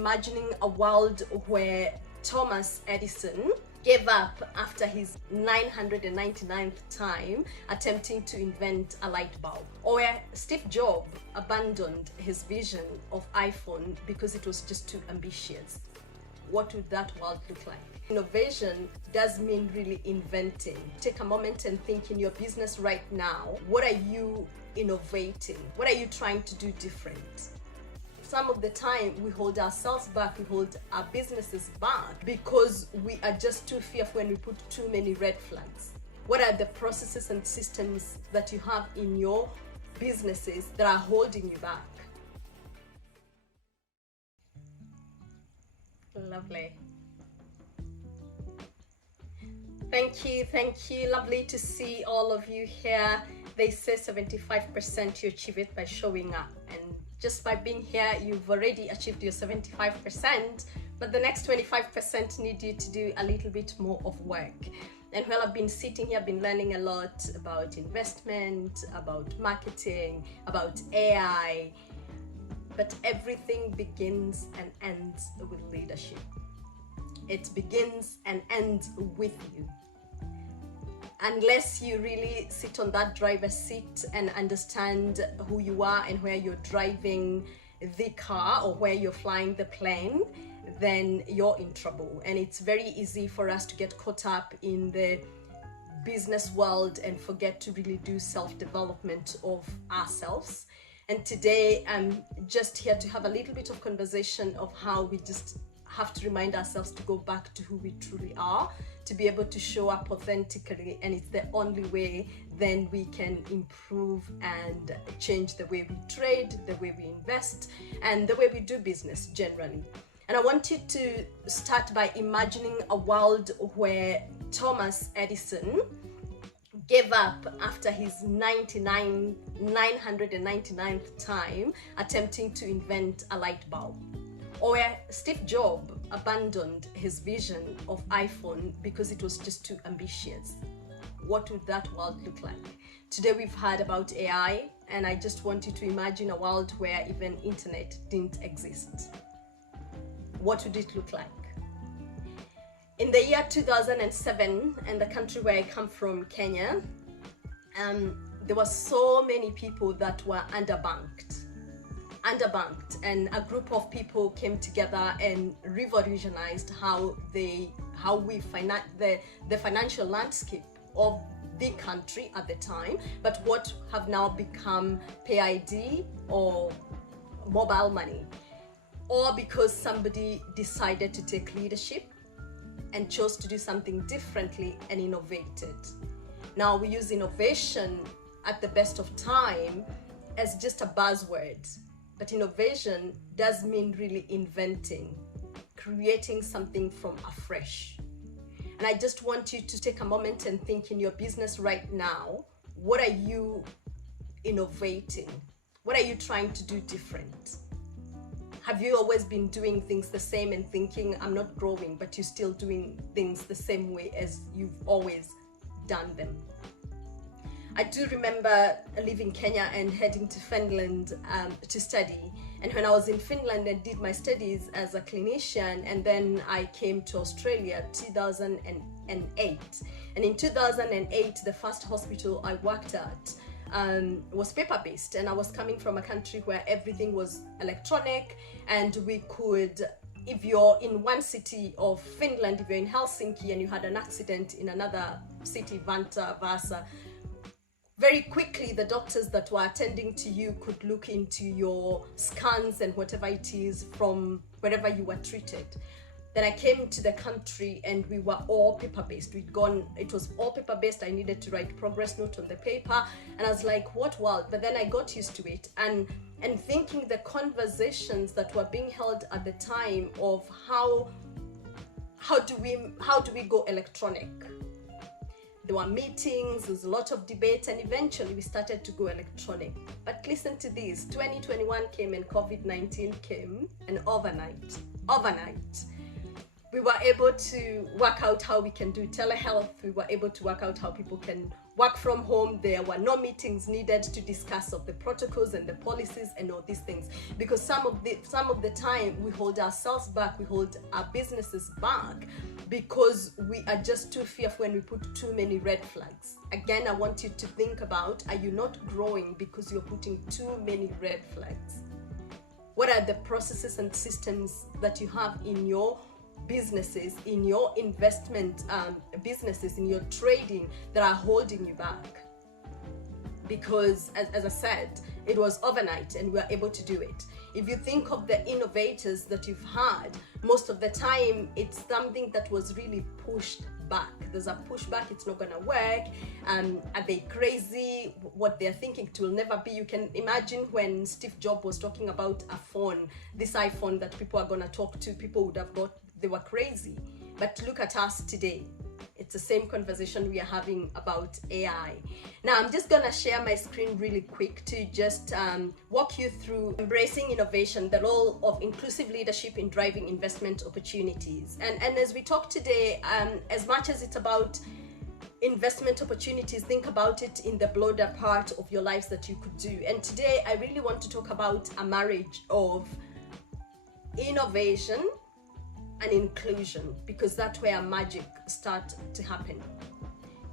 Imagining a world where Thomas Edison gave up after his 999th time attempting to invent a light bulb, or where Steve Jobs abandoned his vision of iPhone because it was just too ambitious. What would that world look like? Innovation does mean really inventing. Take a moment and think in your business right now, what are you innovating? What are you trying to do different? Some of the time we hold ourselves back, we hold our businesses back because we are just too fearful and we put too many red flags. What are the processes and systems that you have in your businesses that are holding you back? Lovely. Thank you. Lovely to see all of you here. They say 75% you achieve it by showing up, and just by being here you've already achieved your 75%, but the next 25% need you to do a little bit more of work. And while I've been sitting here, I've been learning a lot about investment, about marketing, about AI, but everything begins and ends with leadership. It begins and ends with you. Unless you really sit on that driver's seat and understand who you are and where you're driving the car or where you're flying the plane, then you're in trouble. And it's very easy for us to get caught up in the business world and forget to really do self-development of ourselves. And today I'm just here to have a little bit of conversation of how we just have to remind ourselves to go back to who we truly are, to be able to show up authentically, and it's the only way then we can improve and change the way we trade, the way we invest, and the way we do business generally. And I want you to start by imagining a world where Thomas Edison gave up after his 999th time attempting to invent a light bulb, or where Steve Jobs abandoned his vision of iPhone because it was just too ambitious. What would that world look like? Today we've heard about AI, and I just want you to imagine a world where even internet didn't exist. What would it look like? In the year 2007, and the country where I come from, Kenya, there were so many people that were underbanked, and a group of people came together and revolutionized how the financial landscape of the country at the time, but what have now become PID or mobile money, or because somebody decided to take leadership and chose to do something differently and innovated. Now we use innovation at the best of time as just a buzzword. But innovation does mean really inventing, creating something from afresh. And I just want you to take a moment and think in your business right now, what are you innovating? What are you trying to do different? Have you always been doing things the same and thinking, I'm not growing, but you're still doing things the same way as you've always done them? I do remember leaving Kenya and heading to Finland to study. And when I was in Finland, I did my studies as a clinician, and then I came to Australia 2008. And in 2008, the first hospital I worked at was paper-based, and I was coming from a country where everything was electronic, and we could, if you're in one city of Finland, if you're in Helsinki and you had an accident in another city, Vantaa, Vaasa, very quickly the doctors that were attending to you could look into your scans and whatever it is from wherever you were treated. Then I came to the country and we were all paper-based. It was all paper-based. I needed to write progress note on the paper, and I was like, what world? But then I got used to it, and thinking the conversations that were being held at the time of how do we go electronic. There were meetings, there was a lot of debate, and eventually we started to go electronic. But listen to this, 2021 came and COVID-19 came, and overnight, we were able to work out how we can do telehealth. We were able to work out how people can work from home. There were no meetings needed to discuss of the protocols and the policies and all these things, because some of the time we hold ourselves back, we hold our businesses back because we are just too fearful when we put too many red flags. Again, I want you to think about, are you not growing because you're putting too many red flags? What are the processes and systems that you have in your businesses, in your investment businesses, in your trading that are holding you back? Because as I said, it was overnight and we were able to do it. If you think of the innovators that you've had, most of the time it's something that was really pushed back. There's a pushback, it's not gonna work. Are they crazy? What they're thinking it will never be. You can imagine when Steve Jobs was talking about a phone, this iPhone that people are gonna talk to, people would have thought they were crazy. But look at us today. It's the same conversation we are having about AI. Now, I'm just gonna share my screen really quick to just walk you through embracing innovation, the role of inclusive leadership in driving investment opportunities. And as we talk today, as much as it's about investment opportunities, think about it in the broader part of your lives that you could do. And today, I really want to talk about a marriage of innovation and inclusion, because that's where magic starts to happen.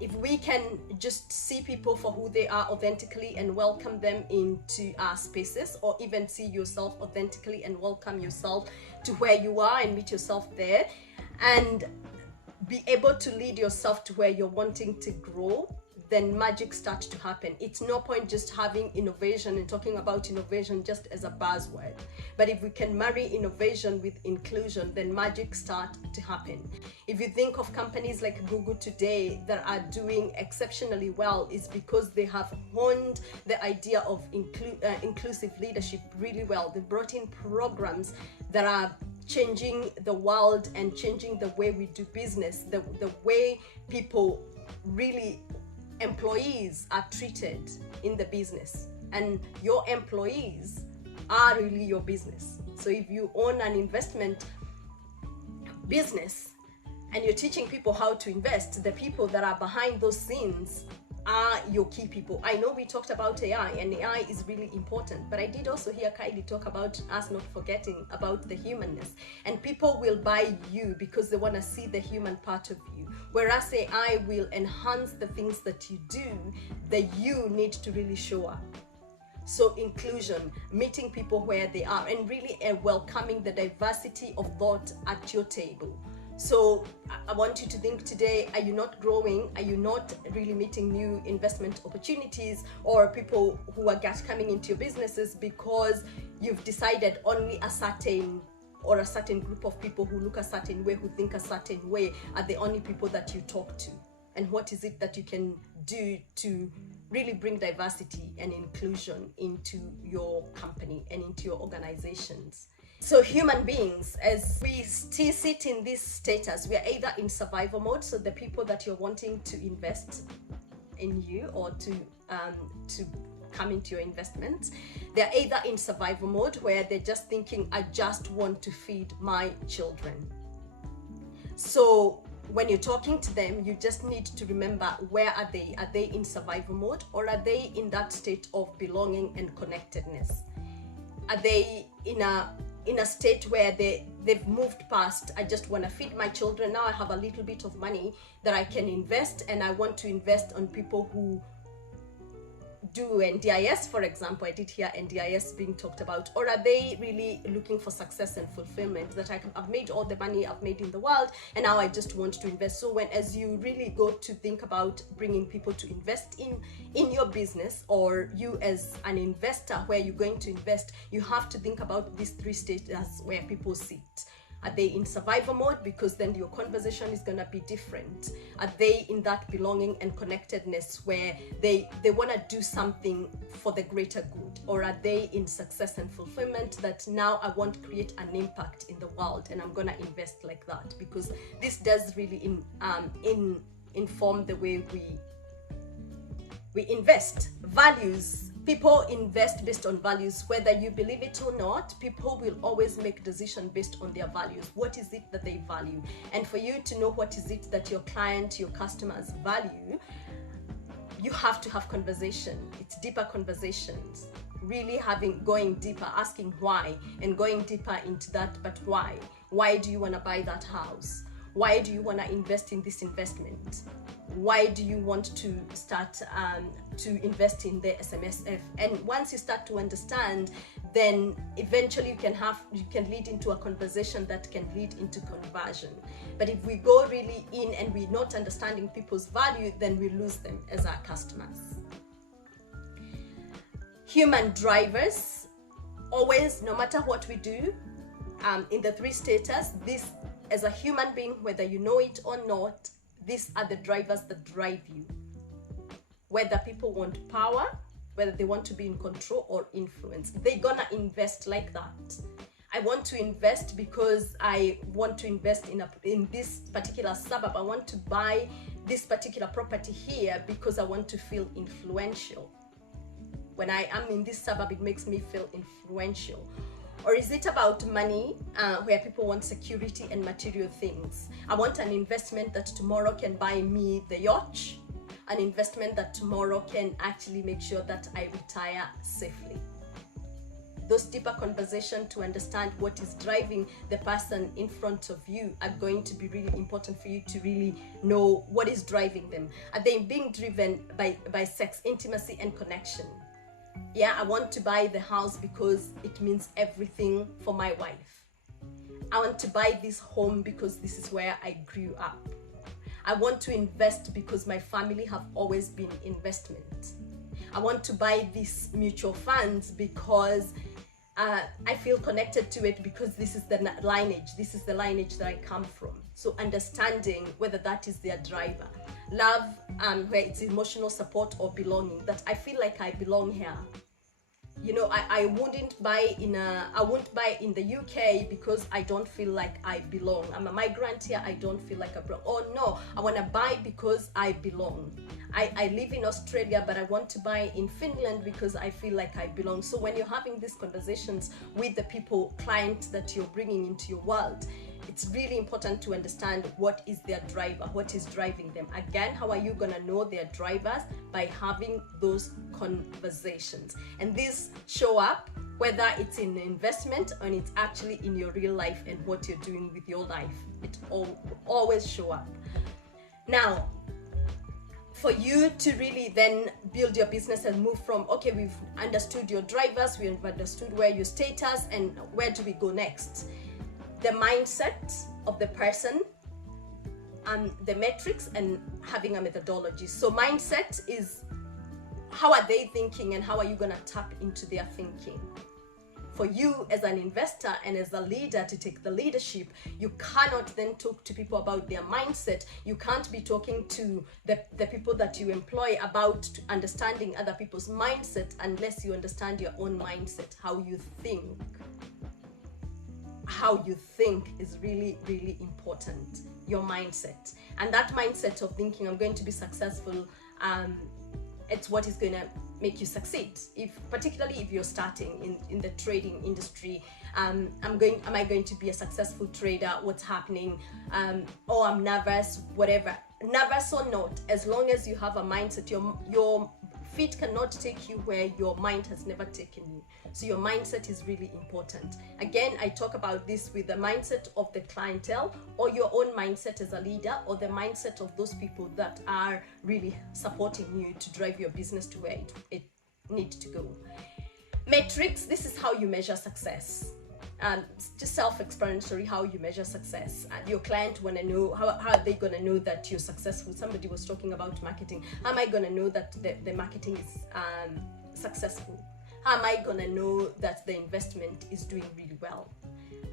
If we can just see people for who they are authentically and welcome them into our spaces, or even see yourself authentically and welcome yourself to where you are and meet yourself there, and be able to lead yourself to where you're wanting to grow, then magic starts to happen. It's no point just having innovation and talking about innovation just as a buzzword. But if we can marry innovation with inclusion, then magic starts to happen. If you think of companies like Google today that are doing exceptionally well, is because they have honed the idea of inclusive leadership really well. They brought in programs that are changing the world and changing the way we do business, the way people really, employees are treated in the business, and your employees are really your business. So if you own an investment business and you're teaching people how to invest, the people that are behind those scenes are your key people. I know we talked about AI, and AI is really important, but I did also hear Kylie talk about us not forgetting about the humanness. And people will buy you because they want to see the human part of you, whereas AI will enhance the things that you do that you need to really show up. So inclusion, meeting people where they are, and really welcoming the diversity of thought at your table. So I want you to think today, are you not growing? Are you not really meeting new investment opportunities, or people who are coming into your businesses because you've decided only a certain group of people who look a certain way, who think a certain way, are the only people that you talk to? And what is it that you can do to really bring diversity and inclusion into your company and into your organizations? So human beings, as we still sit in this status, we are either in survival mode, so the people that you're wanting to invest in you or to come into your investments, they're either in survival mode, where they're just thinking, I just want to feed my children. So when you're talking to them, you just need to remember, where are they? Are they in survival mode, or are they in that state of belonging and connectedness? Are they in a state where they've moved past, I just want to feed my children, now I have a little bit of money that I can invest, and I want to invest on people who do NDIS, for example? I did hear NDIS being talked about. Or are they really looking for success and fulfillment, that I've made all the money I've made in the world and now I just want to invest? So as you really go to think about bringing people to invest in your business, or you as an investor, where you're going to invest, you have to think about these three stages where people sit. Are they in survival mode? Because then your conversation is going to be different. Are they in that belonging and connectedness, where they want to do something for the greater good? Or are they in success and fulfillment, that now I want to create an impact in the world and I'm going to invest like that? Because this does really inform the way we invest. Values People invest based on values. Whether you believe it or not, people will always make decisions based on their values. What is it that they value? And for you to know what is it that your client, your customers value, you have to have conversation. It's deeper conversations. Really going deeper, asking why, and going deeper into that. But why? Why do you want to buy that house? Why do you want to invest in this investment? Why do you want to start to invest in the SMSF? And once you start to understand, then eventually you can lead into a conversation that can lead into conversion. But if we go really in and we're not understanding people's value, then we lose them as our customers. Human drivers, always, no matter what we do, in the 3 status, this as a human being, whether you know it or not, these are the drivers that drive you. Whether people want power, whether they want to be in control or influence, they're gonna invest like that. I want to invest because I want to invest in this particular suburb. I want to buy this particular property here because I want to feel influential. When I am in this suburb, it makes me feel influential. Or is it about money, where people want security and material things? I want an investment that tomorrow can buy me the yacht, an investment that tomorrow can actually make sure that I retire safely. Those deeper conversations to understand what is driving the person in front of you are going to be really important for you to really know what is driving them. Are they being driven by sex, intimacy, and connection? Yeah, I want to buy the house because it means everything for my wife. I want to buy this home because this is where I grew up. I want to invest because my family have always been investment. I want to buy these mutual funds because I feel connected to it because this is the lineage. This is the lineage that I come from. So understanding whether that is their driver. Love, where it's emotional support or belonging, that I feel like I belong here. You know, I wouldn't buy I won't buy in the UK because I don't feel like I belong. I'm a migrant here, I don't feel like I belong. Oh no, I want to buy because I belong. I live in Australia, but I want to buy in Finland because I feel like I belong. So when you're having these conversations with the clients that you're bringing into your world, it's really important to understand what is their driver, what is driving them. Again, how are you going to know their drivers? By having those conversations. And these show up whether it's in investment or it's actually in your real life and what you're doing with your life. It always show up. Now, for you to really then build your business and move from, okay, we've understood your drivers, we've understood where your status, and where do we go next? The mindset of the person, and the metrics, and having a methodology. So mindset is how are they thinking and how are you going to tap into their thinking? For you as an investor and as a leader to take the leadership, you cannot then talk to people about their mindset. You can't be talking to the people that you employ about understanding other people's mindset unless you understand your own mindset, how you think. How you think is really, really important, your mindset. And that mindset of thinking, I'm going to be successful, it's what is going to make you succeed. Particularly if you're starting in the trading industry, am I going to be a successful trader? What's happening? Oh, I'm nervous, whatever. Nervous or not, as long as you have a mindset, your feet cannot take you where your mind has never taken you. So your mindset is really important. Again, I talk about this with the mindset of the clientele, or your own mindset as a leader, or the mindset of those people that are really supporting you to drive your business to where it needs to go. Metrics, this is how you measure success. It's just self-explanatory how you measure success. Your client want to know, how are they going to know that you're successful? Somebody was talking about marketing. How am I going to know that the marketing is successful? How am I going to know that the investment is doing really well?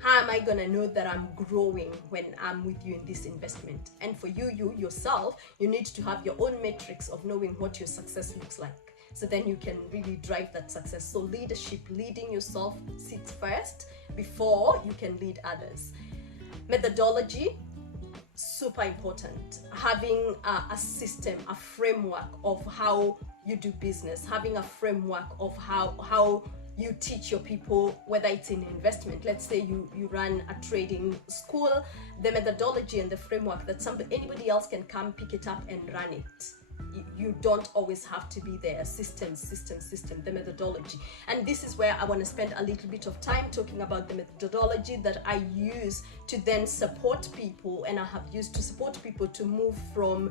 How am I going to know that I'm growing when I'm with you in this investment? And for you yourself, you need to have your own metrics of knowing what your success looks like. So then you can really drive that success. So leadership, leading yourself sits first before you can lead others. Methodology, super important. Having a system, a framework of how you do business, having a framework of how you teach your people, whether it's in investment. Let's say you run a trading school, the methodology and the framework that anybody else can come pick it up and run it. You don't always have to be there. System, the methodology. And this is where I want to spend a little bit of time talking about the methodology that I use to then support people, and I have used to support people to move from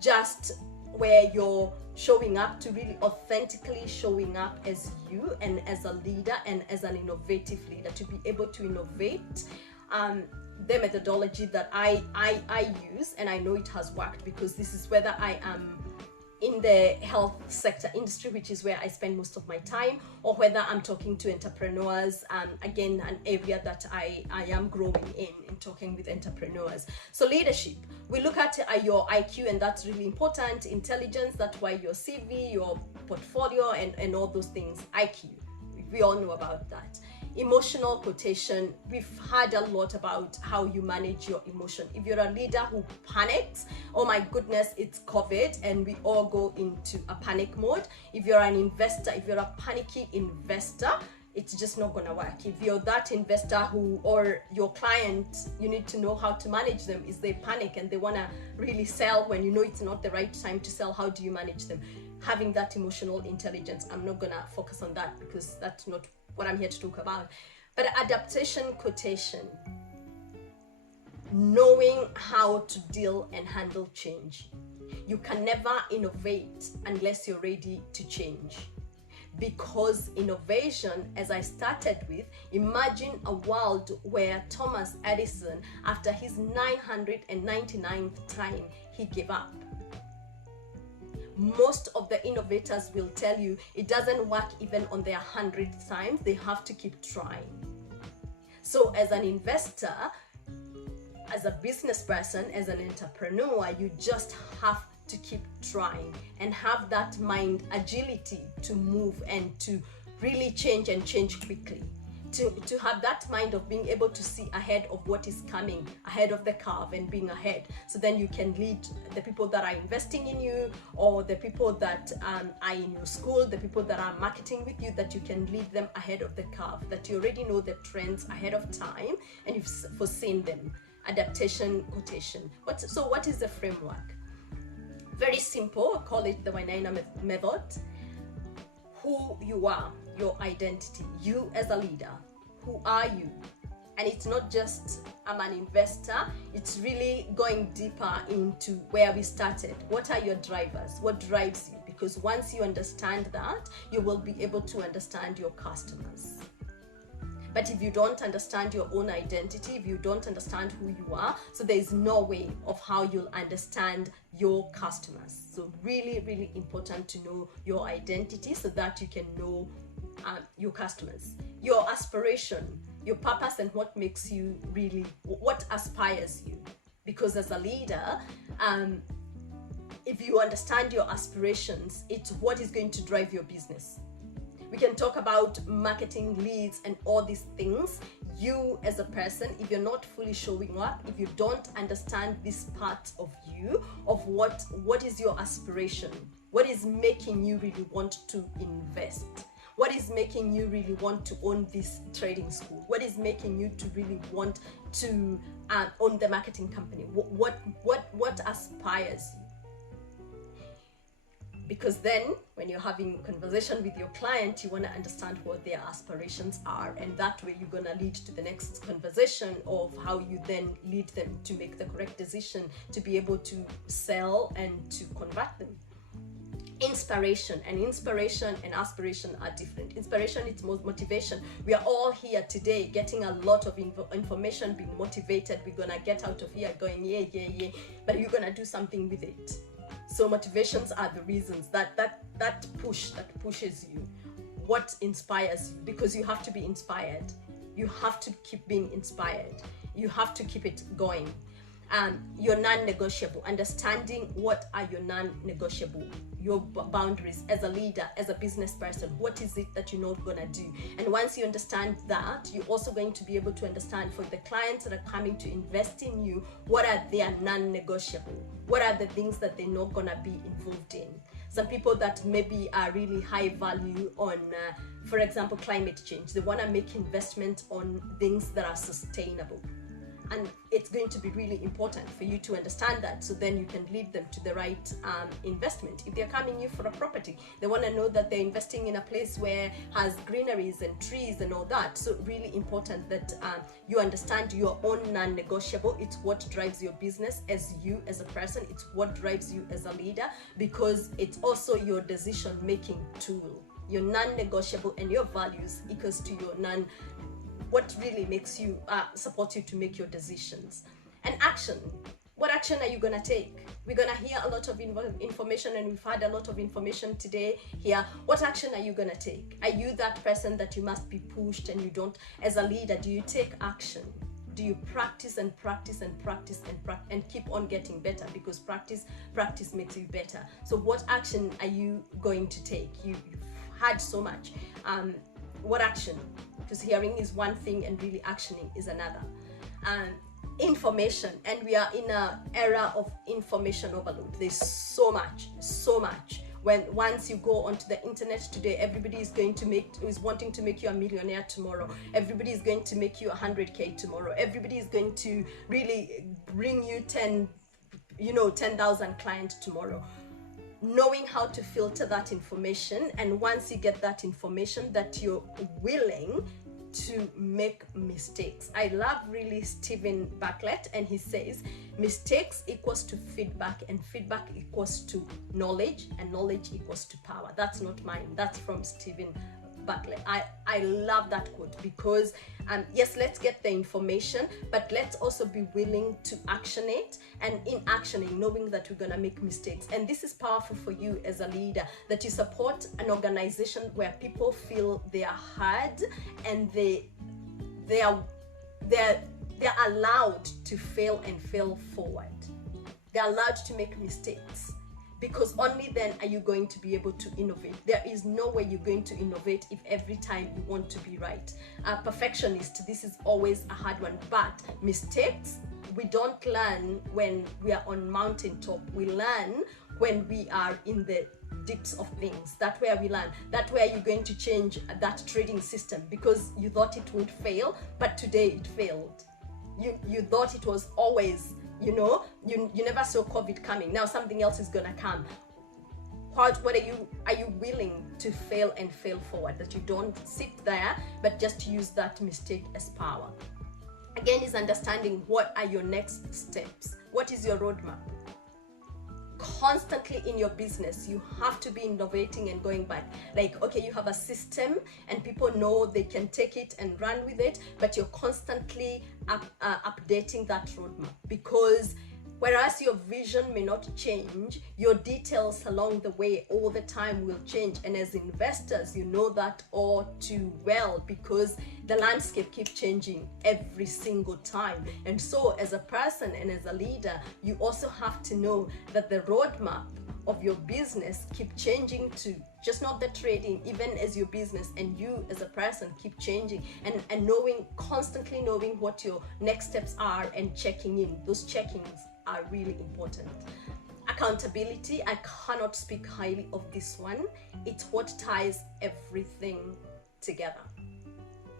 just where you're showing up to really authentically showing up as you and as a leader and as an innovative leader, to be able to innovate the methodology that I use. And I know it has worked, because this is whether I am in the health sector industry, which is where I spend most of my time, or whether I'm talking to entrepreneurs, again, an area that I am growing in talking with entrepreneurs. So leadership, we look at your IQ, and that's really important. Intelligence, that's why your CV, your portfolio, and all those things. IQ, we all know about that. Emotional quotation, we've heard a lot about how you manage your emotion. If you're a leader who panics, oh my goodness, it's COVID, and we all go into a panic mode. If you're an investor, if you're a panicky investor, it's just not gonna work. If you're that investor who, or your client, you need to know how to manage them. Is they panic and they wanna really sell when you know it's not the right time to sell, how do you manage them? Having that emotional intelligence, I'm not gonna focus on that because that's not what I'm here to talk about. But adaptation quotation, knowing how to deal and handle change. You can never innovate unless you're ready to change. Because innovation, as I started with, imagine a world where Thomas Edison, after his 999th time, he gave up. Most of the innovators will tell you it doesn't work even on their 100th time. They have to keep trying. So as an investor, as a business person, as an entrepreneur, you just have to keep trying and have that mind agility to move and to really change and change quickly. To have that mind of being able to see ahead of what is coming, ahead of the curve and being ahead. So then you can lead the people that are investing in you, or the people that are in your school, the people that are marketing with you, that you can lead them ahead of the curve, that you already know the trends ahead of time and you've foreseen them. Adaptation quotation. So what is the framework? Very simple, I call it the Wainana method. Who you are, your identity, you as a leader, who are you? And it's not just I'm an investor, it's really going deeper into where we started. What are your drivers? What drives you? Because once you understand that, you will be able to understand your customers. But if you don't understand your own identity, if you don't understand who you are, so there is no way of how you'll understand your customers. So really, really important to know your identity so that you can know your customers. Your aspiration, your purpose, and what makes you really, what aspires you. Because as a leader, if you understand your aspirations, it's what is going to drive your business. We can talk about marketing, leads, and all these things. You as a person, if you're not fully showing up, if you don't understand this part of you, of what is your aspiration, what is making you really want to invest, what is making you really want to own this trading school, what is making you to really want to own the marketing company, what aspires you? Because then when you're having conversation with your client, you want to understand what their aspirations are, and that way you're going to lead to the next conversation of how you then lead them to make the correct decision to be able to sell and to convert them. Inspiration and aspiration are different. Inspiration, it's motivation. We are all here today getting a lot of information, being motivated. We're gonna get out of here going yeah, but you're gonna do something with it. So motivations are the reasons that pushes you. What inspires you? Because you have to be inspired. You have to keep being inspired. You have to keep it going. Your non-negotiable, understanding what are your non-negotiable, your boundaries as a leader, as a business person. What is it that you're not gonna do? And once you understand that, you're also going to be able to understand for the clients that are coming to invest in you, what are their non-negotiable? What are the things that they're not gonna be involved in? Some people that maybe are really high value on, for example, climate change. They want to make investment on things that are sustainable. And it's going to be really important for you to understand that, so then you can lead them to the right investment. If they're coming you for a property, they want to know that they're investing in a place where has greeneries and trees and all that. So really important that you understand your own non-negotiable. It's what drives your business as you as a person. It's what drives you as a leader, because it's also your decision-making tool. Your non-negotiable and your values equals to your what really makes you supports you to make your decisions. And action. What action are you gonna take? We're gonna hear a lot of information, and we've had a lot of information today here. What action are you gonna take? Are you that person that you must be pushed and you don't? As a leader, do you take action? Do you practice and practice and practice and keep on getting better? Because practice makes you better. So what action are you going to take? You've had so much. What action? Because hearing is one thing and really actioning is another. Information, and we are in an era of information overload. There's so much. Once you go onto the internet today, everybody is wanting to make you a millionaire tomorrow. Everybody is going to make you 100K tomorrow. Everybody is going to really bring you 10,000 clients tomorrow. Knowing how to filter that information, and once you get that information, that you're willing to make mistakes. I love really Stephen Bartlett, and he says mistakes equals to feedback, and feedback equals to knowledge, and knowledge equals to power. That's not mine, that's from Stephen Bartlett. I love that quote, because yes, let's get the information, but let's also be willing to action it, and in actioning, knowing that we're gonna make mistakes. And this is powerful for you as a leader, that you support an organization where people feel they are heard, and they're allowed to fail and fail forward. They're allowed to make mistakes, because only then are you going to be able to innovate. There is no way you're going to innovate if every time you want to be right. Perfectionist, this is always a hard one, but mistakes, we don't learn when we are on mountaintop. We learn when we are in the deeps of things. That's where we learn. That's where you're going to change that trading system, because you thought it would fail, but today it failed. You thought it was always, you never saw COVID coming. Now something else is gonna come. What are you willing to fail and fail forward, that you don't sit there but just use that mistake as power? Again, is understanding what are your next steps. What is your roadmap? Constantly in your business, you have to be innovating and going back. Like, okay, you have a system and people know they can take it and run with it, but you're constantly updating that roadmap, because whereas your vision may not change, your details along the way all the time will change. And as investors, you know that all too well, because the landscape keeps changing every single time. And so as a person and as a leader, you also have to know that the roadmap of your business keep changing too. Just not the trading, even as your business and you as a person keep changing, and constantly knowing what your next steps are and checking in. Those check-ins are really important. Accountability, I cannot speak highly of this one. It's what ties everything together.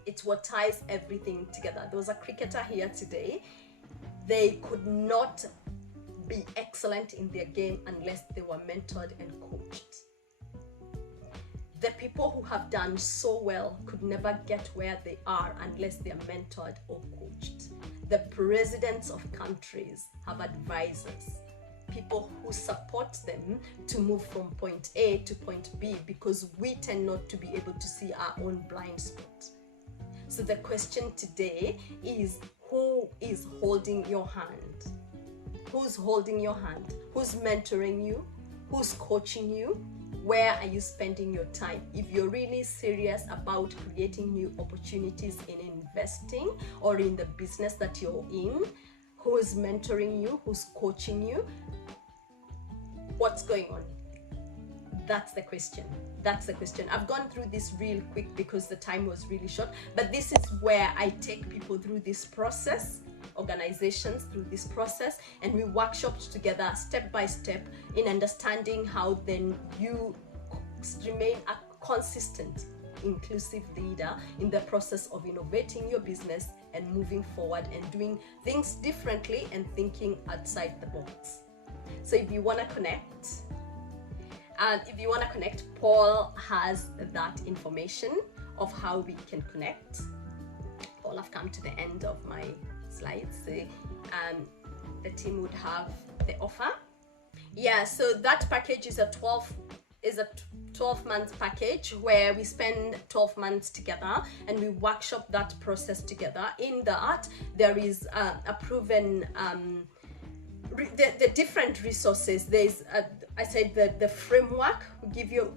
It's what ties everything together. There was a cricketer here today. They could not be excellent in their game unless they were mentored and coached. The people who have done so well could never get where they are unless they are mentored or coached. The presidents of countries have advisors, people who support them to move from point A to point B, because we tend not to be able to see our own blind spot. So the question today is, who is holding your hand? Who's holding your hand? Who's mentoring you? Who's coaching you? Where are you spending your time? If you're really serious about creating new opportunities in investing or in the business that you're in, who is mentoring you? Who's coaching you? What's going on? That's the question. That's the question. I've gone through this real quick because the time was really short, but this is where I take people through this process. organizations through this process, and we workshopped together step by step in understanding how then you remain a consistent, inclusive leader in the process of innovating your business and moving forward and doing things differently and thinking outside the box. So if you want to connect, Paul has that information of how we can connect. Paul, I've come to the end of my slides. So, the team would have the offer. Yeah, so that package is a 12-month package where we spend 12 months together and we workshop that process together. In that, there is a proven the different resources. There's I said the framework. We give you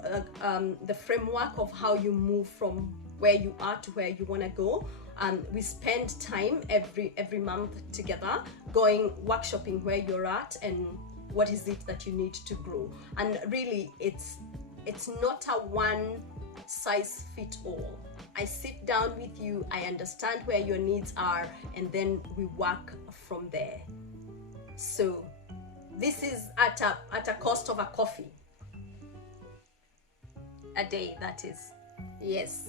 the framework of how you move from where you are to where you want to go. We spend time every month together, going workshopping where you're at and what is it that you need to grow. And really, it's not a one size fit all. I sit down with you, I understand where your needs are, and then we work from there. So this is at a cost of a coffee a day, that is. Yes.